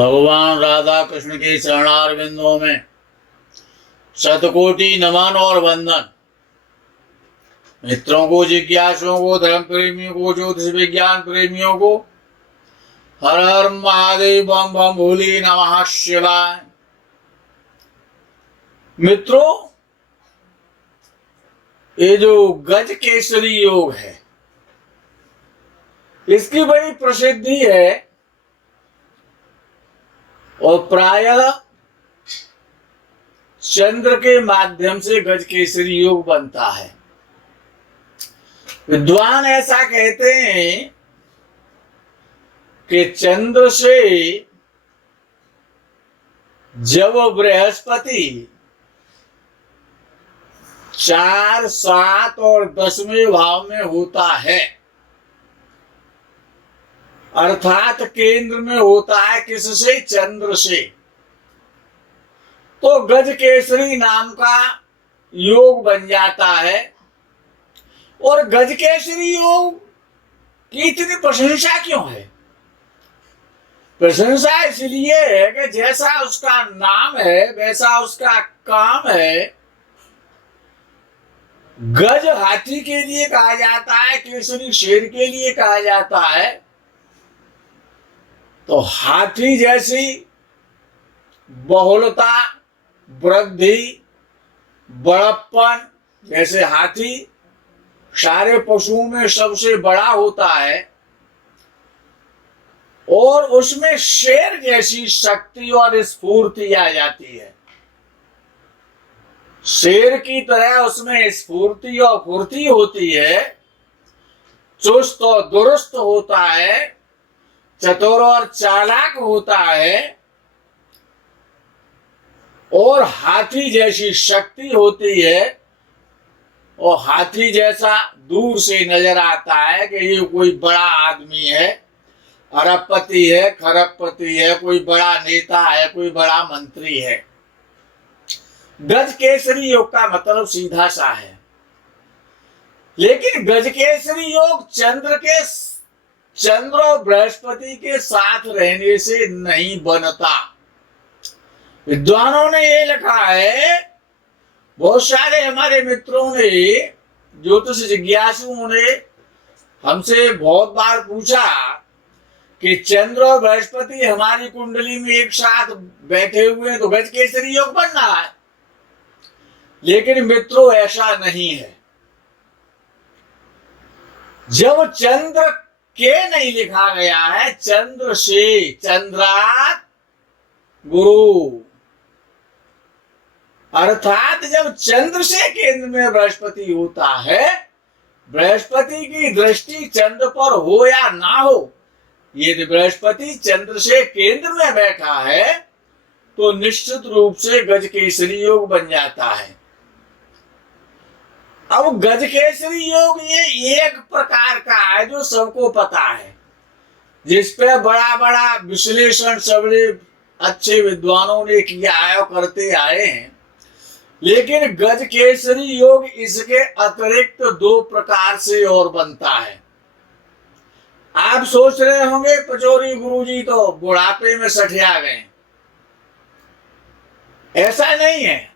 भगवान राधा कृष्ण के चरणारविंदों में शतकोटि नमन और वंदन। मित्रों को, जिज्ञासुओं को, धर्म प्रेमियों को, ज्योतिष विज्ञान प्रेमियों को हर हर महादेव, बम बम भोले नमः शिवाय। मित्रों, ये जो गज केसरी योग है, इसकी बड़ी प्रसिद्धि है और प्रायः चंद्र के माध्यम से गज केसरी योग बनता है। विद्वान ऐसा कहते हैं कि चंद्र से जब बृहस्पति 4, 7 और 10वें भाव में होता है, अर्थात केंद्र में होता है, किससे? चंद्र से, तो गज केसरी नाम का योग बन जाता है। और गज केसरी योग की इतनी प्रशंसा क्यों है? प्रशंसा इसलिए है कि जैसा उसका नाम है वैसा उसका काम है। गज हाथी के लिए कहा जाता है, केसरी शेर के लिए कहा जाता है। तो हाथी जैसी बहुलता, वृद्धि, बड़प्पन, जैसे हाथी सारे पशुओं में सबसे बड़ा होता है, और उसमें शेर जैसी शक्ति और स्फूर्ति आ जाती है। शेर की तरह उसमें स्फूर्ति और फुर्ती होती है, चुस्त और दुरुस्त होता है, चतुर और चालाक होता है, और हाथी जैसी शक्ति होती है। और हाथी जैसा दूर से नजर आता है कि ये कोई बड़ा आदमी है, अरबपति है, खरबपति है, कोई बड़ा नेता है, कोई बड़ा मंत्री है। गज केसरी योग का मतलब सीधा सा है। लेकिन गज केसरी योग चंद्र और बृहस्पति के साथ रहने से नहीं बनता। विद्वानों ने ये लिखा है, बहुत सारे हमारे मित्रों ने, ज्योतिष जिज्ञासुओं ने हमसे बहुत बार पूछा कि चंद्र और बृहस्पति हमारी कुंडली में एक साथ बैठे हुए हैं तो गज केसरी योग बन रहा है। लेकिन मित्रों, ऐसा नहीं है। जब चंद्र के नहीं लिखा गया है, चंद्र से, चंद्रात गुरु, अर्थात जब चंद्र से केंद्र में बृहस्पति होता है, बृहस्पति की दृष्टि चंद्र पर हो या ना हो, यदि बृहस्पति चंद्र से केंद्र में बैठा है तो निश्चित रूप से गज केसरी योग बन जाता है। अब गज केसरी योग ये एक प्रकार का है जो सबको पता है, जिसपे बड़ा बड़ा विश्लेषण सबने अच्छे विद्वानों ने किया है और करते आए हैं। लेकिन गज केसरी योग इसके अतिरिक्त 2 प्रकार से और बनता है। आप सोच रहे होंगे पचौरी गुरुजी तो बुढ़ापे में सठिया गए। ऐसा नहीं है।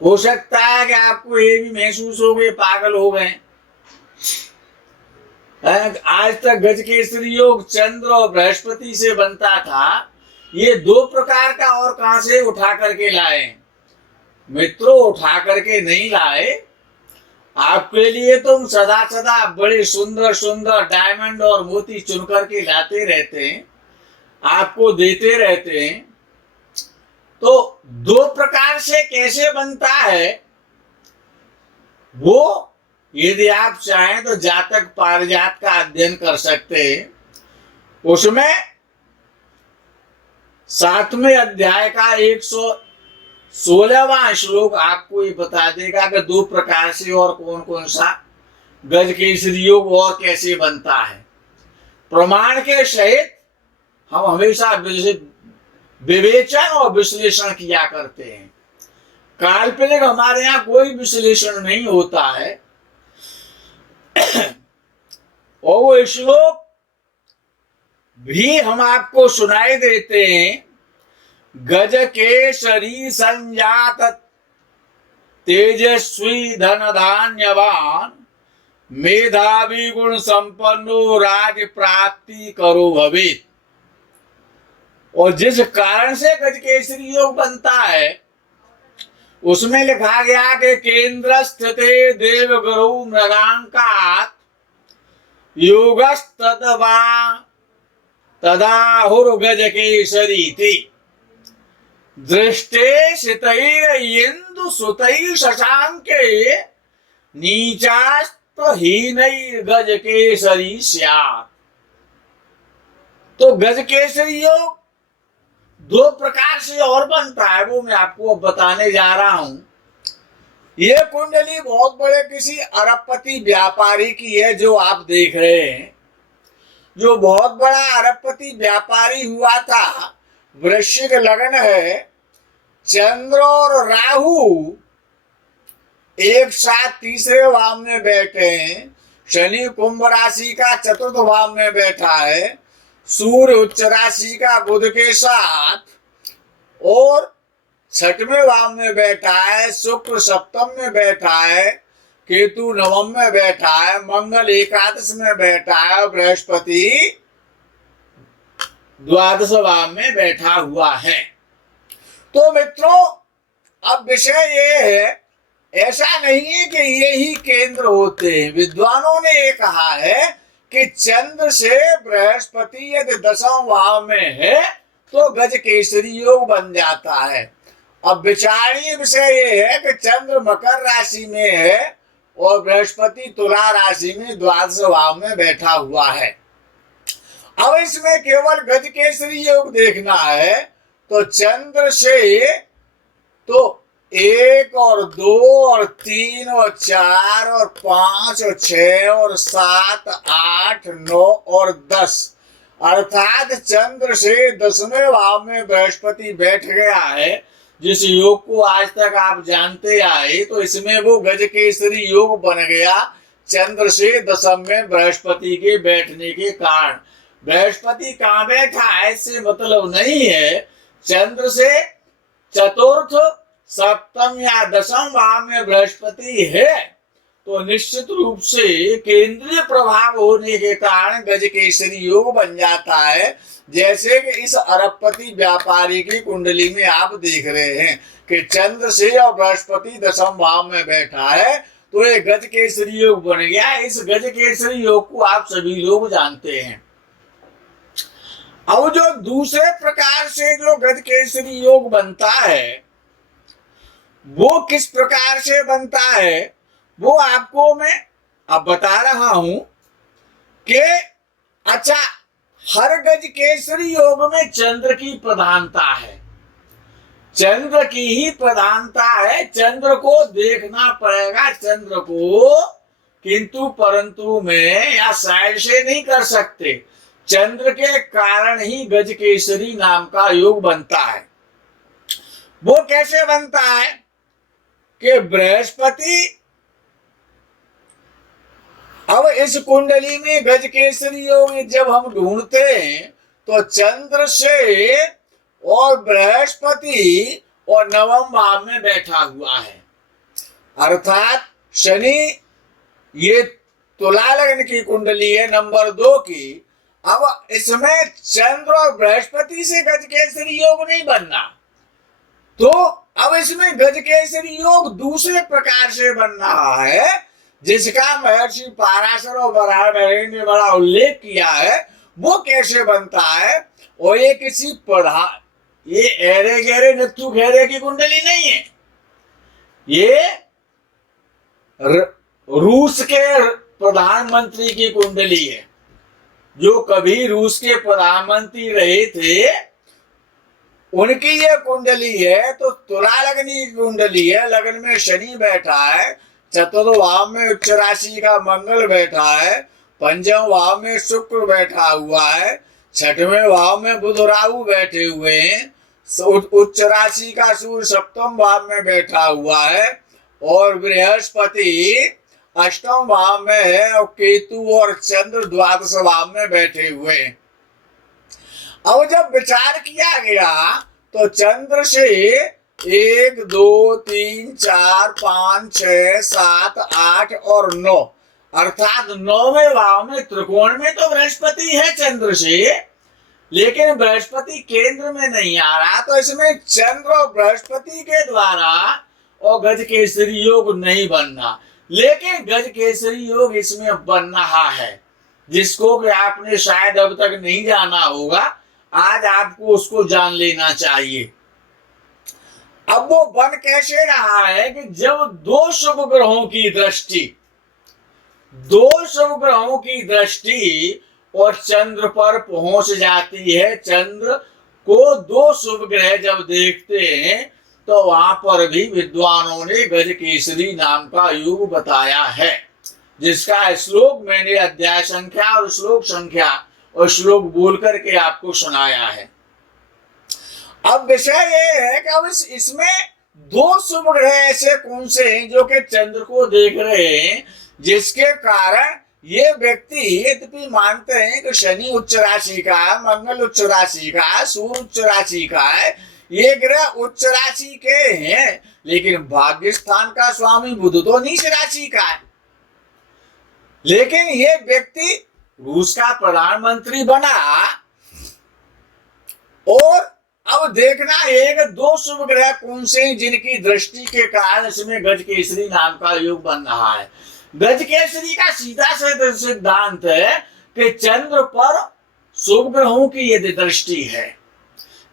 हो सकता है कि आपको ये भी महसूस हो गए पागल हो गए। आज तक गज केसरी योग चंद्र और बृहस्पति से बनता था, ये 2 प्रकार का और कहां से उठा करके लाए? मित्रों, उठा करके नहीं लाए। आपके लिए तुम सदा सदा बड़े सुंदर सुंदर डायमंड और मोती चुन करके लाते रहते हैं, आपको देते रहते हैं। तो 2 प्रकार से कैसे बनता है वो, यदि आप चाहें तो जातक पारिजात का अध्ययन कर सकते हैं। उसमें 7वें अध्याय का 116वां श्लोक आपको ये बता देगा कि 2 प्रकार से और कौन कौन सा गज केसरी योग और कैसे बनता है। प्रमाण के सहित हम हमेशा विवेचन और विश्लेषण किया करते हैं। काल्पनिक हमारे यहाँ कोई विश्लेषण नहीं होता है। और वो श्लोक भी हम आपको सुनाई देते हैं। गज केसरी संजात तेजस्वी धन धान्यवान मेधावी गुण संपन्नो राज प्राप्ति करो भवित। और जिस कारण से गज केसरी योग बनता है उसमें लिखा गया कि केंद्रस्थिते देव गुरु मृगांकात योगस्तदवा तदाहुर्गज केसरी थी दृष्टे शितैर्येन्दु सुतैः शशांके नीचास्तहीनैर्गज केसरी स्यात्। तो गज केसरी योग दो प्रकार से और बनता है, वो मैं आपको अब बताने जा रहा हूं। ये कुंडली बहुत बड़े किसी अरबपति व्यापारी की है जो आप देख रहे हैं। जो बहुत बड़ा अरबपति व्यापारी हुआ था, वृश्चिक लग्न है, चंद्र और राहु एक साथ तीसरे भाव में बैठे हैं, शनि कुंभ राशि का चतुर्थ भाव में बैठा है, सूर्य उच्च राशि का बुध के साथ और छठवें भाव में बैठा है, शुक्र सप्तम में बैठा है, केतु नवम में बैठा है, मंगल एकादश में बैठा है, बृहस्पति द्वादश भाव में बैठा हुआ है। तो मित्रों, अब विषय ये है, ऐसा नहीं है कि ये ही केंद्र होते हैं। विद्वानों ने ये कहा है कि चंद्र से बृहस्पति यदि दसम भाव में है तो गज केसरी योग बन जाता है। अब विचारणीय विषय ये है कि चंद्र मकर राशि में है और बृहस्पति तुला राशि में द्वादश भाव में बैठा हुआ है। अब इसमें केवल गज केसरी योग देखना है तो चंद्र से तो 1 और 2 और 3 और 4 और 5 और 6 और 7 8 9 और 10 अर्थात चंद्र से 10वें भाव में बृहस्पति बैठ गया है। जिस योग को आज तक आप जानते आए, तो इसमें वो गज केसरी योग बन गया चंद्र से दसम में बृहस्पति के बैठने के कारण। बृहस्पति कहाँ बैठा है इससे मतलब नहीं है। चंद्र से चतुर्थ सप्तम या दसम भाव में बृहस्पति है तो निश्चित रूप से केंद्रीय प्रभाव होने के कारण गज केसरी योग बन जाता है। जैसे कि इस अरबपति व्यापारी की कुंडली में आप देख रहे हैं कि चंद्र से और बृहस्पति दसम भाव में बैठा है तो ये गज केसरी योग बन गया। इस गज केसरी योग को आप सभी लोग जानते हैं। अब जो दूसरे प्रकार से जो गज केसरी योग बनता है वो किस प्रकार से बनता है वो आपको मैं अब बता रहा हूं कि अच्छा, हर गज केसरी योग में चंद्र की प्रधानता है, चंद्र की ही प्रधानता है। चंद्र को देखना पड़ेगा, चंद्र को किंतु परंतु में या साइड से नहीं कर सकते। चंद्र के कारण ही गज केसरी नाम का योग बनता है। वो कैसे बनता है कि बृहस्पति, अब इस कुंडली में गज केसरी योग जब हम ढूंढते हैं तो चंद्र से और बृहस्पति और नवम भाव में बैठा हुआ है, अर्थात शनि, ये तुला लग्न की कुंडली है नंबर 2 की। अब इसमें चंद्र और बृहस्पति से गज केसरी योग नहीं बनना, तो अब इसमें गज केसरी योग दूसरे प्रकार से बन रहा है जिसका महर्षि पाराशर और बराहनहरि ने बड़ा उल्लेख किया है। वो कैसे बनता है, और ये किसी प्रधान, ये एरे गहरे नत्थु घेरे की कुंडली नहीं है, ये रूस के प्रधानमंत्री की कुंडली है। जो कभी रूस के प्रधानमंत्री रहे थे उनकी ये कुंडली है। तो तुला लग्न की कुंडली है, लग्न में शनि बैठा है, चतुर्थ भाव में उच्च राशि का मंगल बैठा है, पंचम भाव में शुक्र बैठा हुआ है, छठवें भाव में बुध राहु बैठे हुए हैं, उच्च राशि का सूर्य सप्तम भाव में बैठा हुआ है और बृहस्पति अष्टम भाव में है और केतु और चंद्र द्वादश भाव में बैठे हुए हैं। अब जब विचार किया गया तो चंद्र से 1 2 3 4 5 6 7 8 और 9 अर्थात 9वें भाव में त्रिकोण में तो बृहस्पति है चंद्र से, लेकिन बृहस्पति केंद्र में नहीं आ रहा, तो इसमें चंद्र और बृहस्पति के द्वारा और गज केसरी योग नहीं बनना, लेकिन गज केसरी योग इसमें बन रहा है, जिसको कि आपने शायद अब तक नहीं जाना होगा, आज आपको उसको जान लेना चाहिए। अब वो बन कैसे रहा है कि जब दो शुभ ग्रहों की दृष्टि और चंद्र पर पहुंच जाती है, चंद्र को दो शुभ ग्रह जब देखते हैं तो वहां पर भी विद्वानों ने गज केसरी नाम का योग बताया है, जिसका श्लोक मैंने अध्याय संख्या और श्लोक संख्या और श्लोक बोल करके आपको सुनाया है। अब विषय ये है कि अब इसमें दो शुभ ग्रह ऐसे कौन से हैं जो कि चंद्र को देख रहे हैं, जिसके कारण ये व्यक्ति यद्यपि मानते हैं कि शनि उच्च राशि का है, मंगल उच्च राशि का है, सूर्य उच्च राशि का है, ये ग्रह उच्च राशि के हैं, लेकिन भाग्य स्थान का स्वामी बुध तो नीच राशि का है। लेकिन ये व्यक्ति रूस का प्रधानमंत्री बना और अब देखना एक दो शुभ ग्रह कौन से हैं जिनकी दृष्टि के कारण इसमें गज केसरी नाम का योग बन रहा है। गज केसरी का सीधा से सिद्धांत है कि चंद्र पर शुभ ग्रहों की यदि दृष्टि है,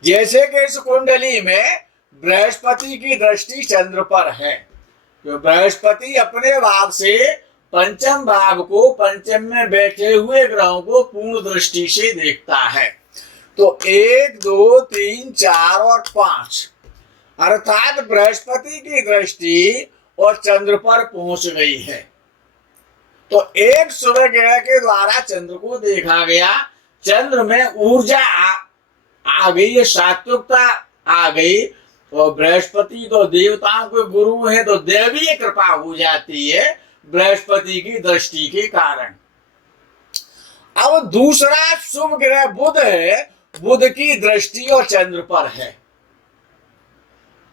जैसे कि इस कुंडली में बृहस्पति की दृष्टि चंद्र पर है, तो बृहस्पति अपने भाव से पंचम भाव को, पंचम में बैठे हुए ग्रहों को पूर्ण दृष्टि से देखता है। तो 1 2 3 4 और 5 अर्थात बृहस्पति की दृष्टि और चंद्र पर पहुंच गई है, तो एक शुभ ग्रह के द्वारा चंद्र को देखा गया, चंद्र में ऊर्जा आ गई, सात्विकता आ गई, और बृहस्पति तो देवताओं के गुरु है, तो दैवीय कृपा हो जाती है बृहस्पति की दृष्टि के कारण। अब दूसरा शुभ ग्रह बुध है, बुध की दृष्टि और चंद्र पर है।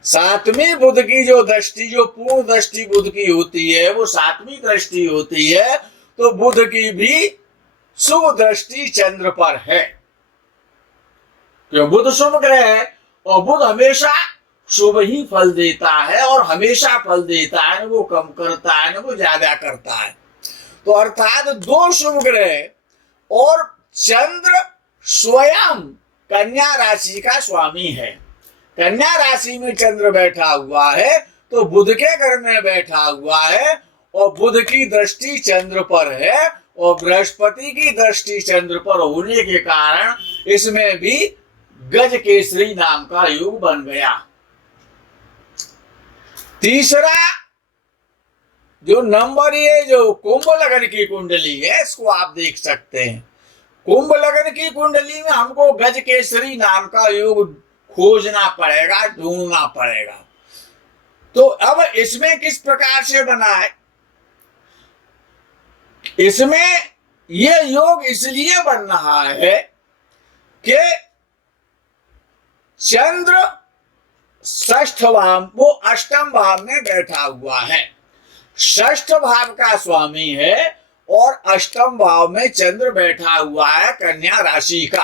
सातवीं बुध की जो दृष्टि, जो पूर्ण दृष्टि बुध की होती है, वो सातवीं दृष्टि होती है, तो बुध की भी शुभ दृष्टि चंद्र पर है, क्यों बुध शुभ ग्रह है और बुध हमेशा शुभ ही फल देता है, और हमेशा फल देता है, न वो कम करता है न वो ज्यादा करता है। तो अर्थात दो शुभ ग्रह और चंद्र स्वयं कन्या राशि का स्वामी है, कन्या राशि में चंद्र बैठा हुआ है, तो बुध के घर में बैठा हुआ है, और बुध की दृष्टि चंद्र पर है और बृहस्पति की दृष्टि चंद्र पर होने के कारण इसमें भी गज केसरी नाम का योग बन गया। तीसरा जो नंबर, ये जो कुंभ लगन की कुंडली है, इसको आप देख सकते हैं। कुंभ लगन की कुंडली में हमको गज केसरी नाम का योग खोजना पड़ेगा, ढूंढना पड़ेगा। तो अब इसमें किस प्रकार से बना है, इसमें ये योग इसलिए बन रहा है कि चंद्र षष्ठ भाव, वो अष्टम भाव में बैठा हुआ है, षष्ठ भाव का स्वामी है, और अष्टम भाव में चंद्र बैठा हुआ है कन्या राशि का।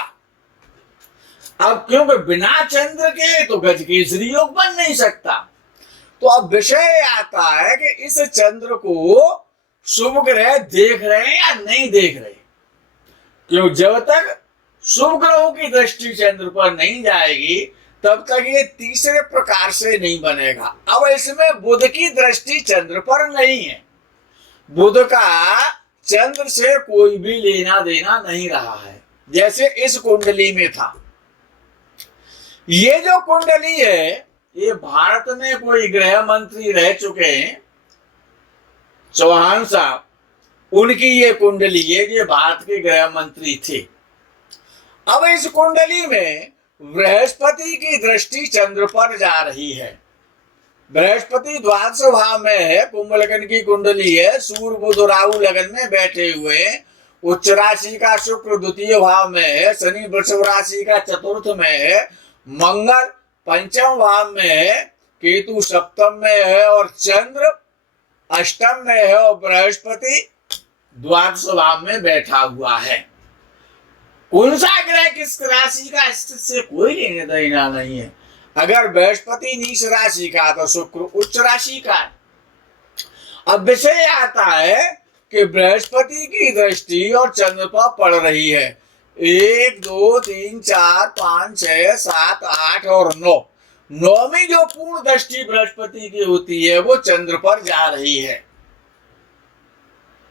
अब क्योंकि बिना चंद्र के तो गज केसरी योग बन नहीं सकता, तो अब विषय आता है कि इस चंद्र को शुभ ग्रह देख रहे हैं या नहीं देख रहे, क्यों जब तक शुभ ग्रहों की दृष्टि चंद्र पर नहीं जाएगी तब तक ये तीसरे प्रकार से नहीं बनेगा। अब इसमें बुध की दृष्टि चंद्र पर नहीं है, बुध का चंद्र से कोई भी लेना देना नहीं रहा है, जैसे इस कुंडली में था। ये जो कुंडली है, ये भारत में कोई गृह मंत्री रह चुके हैं चौहान साहब, उनकी ये कुंडली है, ये भारत के गृह मंत्री थे। अब इस कुंडली में बृहस्पति की दृष्टि चंद्र पर जा रही है, बृहस्पति द्वादश भाव में है, कुंभ लगन की कुंडली है, सूर्य बुध राहु लगन में बैठे हुए हैं, उच्च राशि का शुक्र द्वितीय भाव में है, शनि वृषभ राशि का चतुर्थ में है, मंगल पंचम भाव में है, केतु सप्तम में है और चंद्र अष्टम में है और बृहस्पति द्वादश भाव में बैठा हुआ है। कौन सा ग्रह किस राशि का इससे कोई लेने देना नहीं है। अगर बृहस्पति नीच राशि का तो शुक्र उच्च राशि का। अब विषय आता है कि बृहस्पति की दृष्टि और चंद्र पर पड़ रही है 1 2 3 4 5 6 7 8 और 9। नौवीं जो पूर्ण दृष्टि बृहस्पति की होती है वो चंद्र पर जा रही है।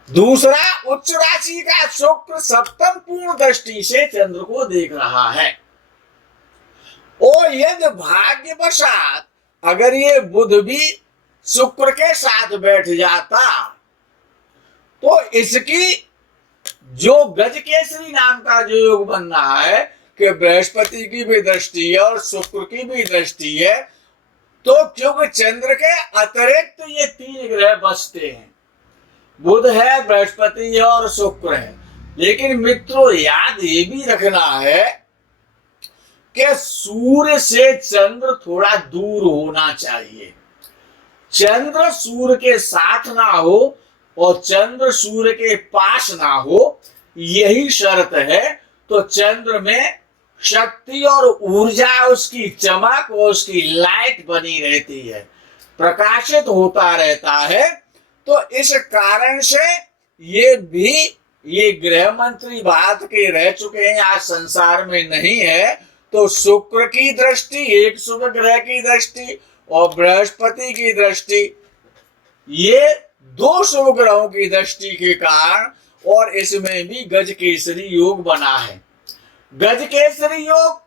दूसरा, उच्च राशि का शुक्र सप्तम पूर्ण दृष्टि से चंद्र को देख रहा है। और यदि भाग्यवशात अगर ये बुध भी शुक्र के साथ बैठ जाता तो इसकी जो गजकेसरी नाम का जो योग बन रहा है कि बृहस्पति की भी दृष्टि है और शुक्र की भी दृष्टि है, तो क्योंकि चंद्र के अतिरिक्त ये 3 ग्रह बचते हैं, बुध है, बृहस्पति है और शुक्र है। लेकिन मित्रों याद ये भी रखना है कि सूर्य से चंद्र थोड़ा दूर होना चाहिए। चंद्र सूर्य के साथ ना हो और चंद्र सूर्य के पास ना हो, यही शर्त है। तो चंद्र में शक्ति और ऊर्जा, उसकी चमक और उसकी लाइट बनी रहती है, प्रकाशित होता रहता है। तो इस कारण से ये गृह मंत्री भारत के रह चुके हैं, आज संसार में नहीं है। तो शुक्र की दृष्टि, एक शुभ ग्रह की दृष्टि और बृहस्पति की दृष्टि, ये 2 शुभ ग्रहों की दृष्टि के कारण, और इसमें भी गजकेसरी योग बना है। गजकेसरी योग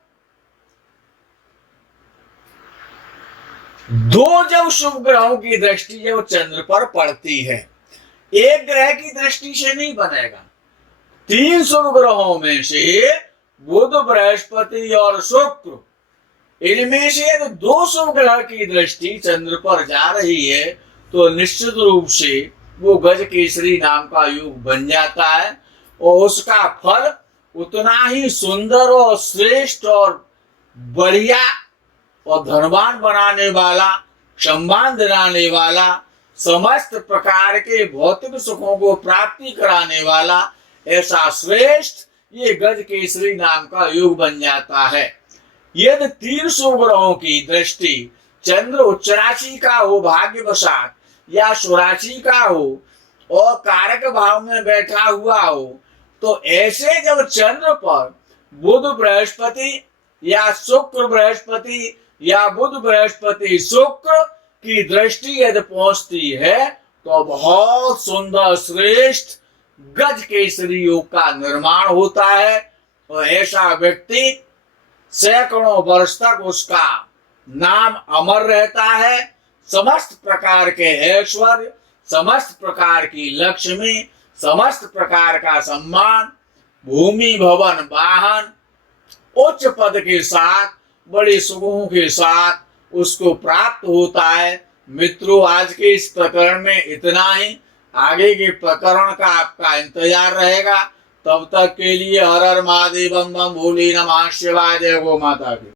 2 जब शुभ ग्रहों की दृष्टि जब चंद्र पर पड़ती है, एक ग्रह की दृष्टि से नहीं बनेगा। 3 शुभ ग्रहों में से बुध, बृहस्पति और शुक्र, इनमें से 2 शुभ ग्रह की दृष्टि चंद्र पर जा रही है तो निश्चित रूप से वो गजकेसरी नाम का योग बन जाता है और उसका फल उतना ही सुंदर और श्रेष्ठ और बढ़िया और धनवान बनाने वाला, सम्मान दिलाने वाला, समस्त प्रकार के भौतिक सुखों को प्राप्ति कराने वाला, ऐसा श्रेष्ठ ये गजकेसरी नाम का योग बन जाता है। यदि 3 शुभ ग्रहों की दृष्टि चंद्र उच्च राशि का हो भाग्यवशात, या स्वराशि का हो और कारक भाव में बैठा हुआ हो, तो ऐसे जब चंद्र पर बुध बृहस्पति या शुक्र बृहस्पति या बुध बृहस्पति शुक्र की दृष्टि यदि पहुंचती है तो बहुत सुंदर श्रेष्ठ गजकेसरी योग का निर्माण होता है और ऐसा व्यक्ति सैकड़ों वर्ष तक उसका नाम अमर रहता है। समस्त प्रकार के ऐश्वर्य, समस्त प्रकार की लक्ष्मी, समस्त प्रकार का सम्मान, भूमि भवन वाहन, उच्च पद के साथ, बड़े सुखों के साथ उसको प्राप्त होता है। मित्रों, आज के इस प्रकरण में इतना ही। आगे के प्रकरण का आपका इंतजार रहेगा। तब तक के लिए हर हर महादेव बम बम भोले नमः शिवाय। जय गो माता की।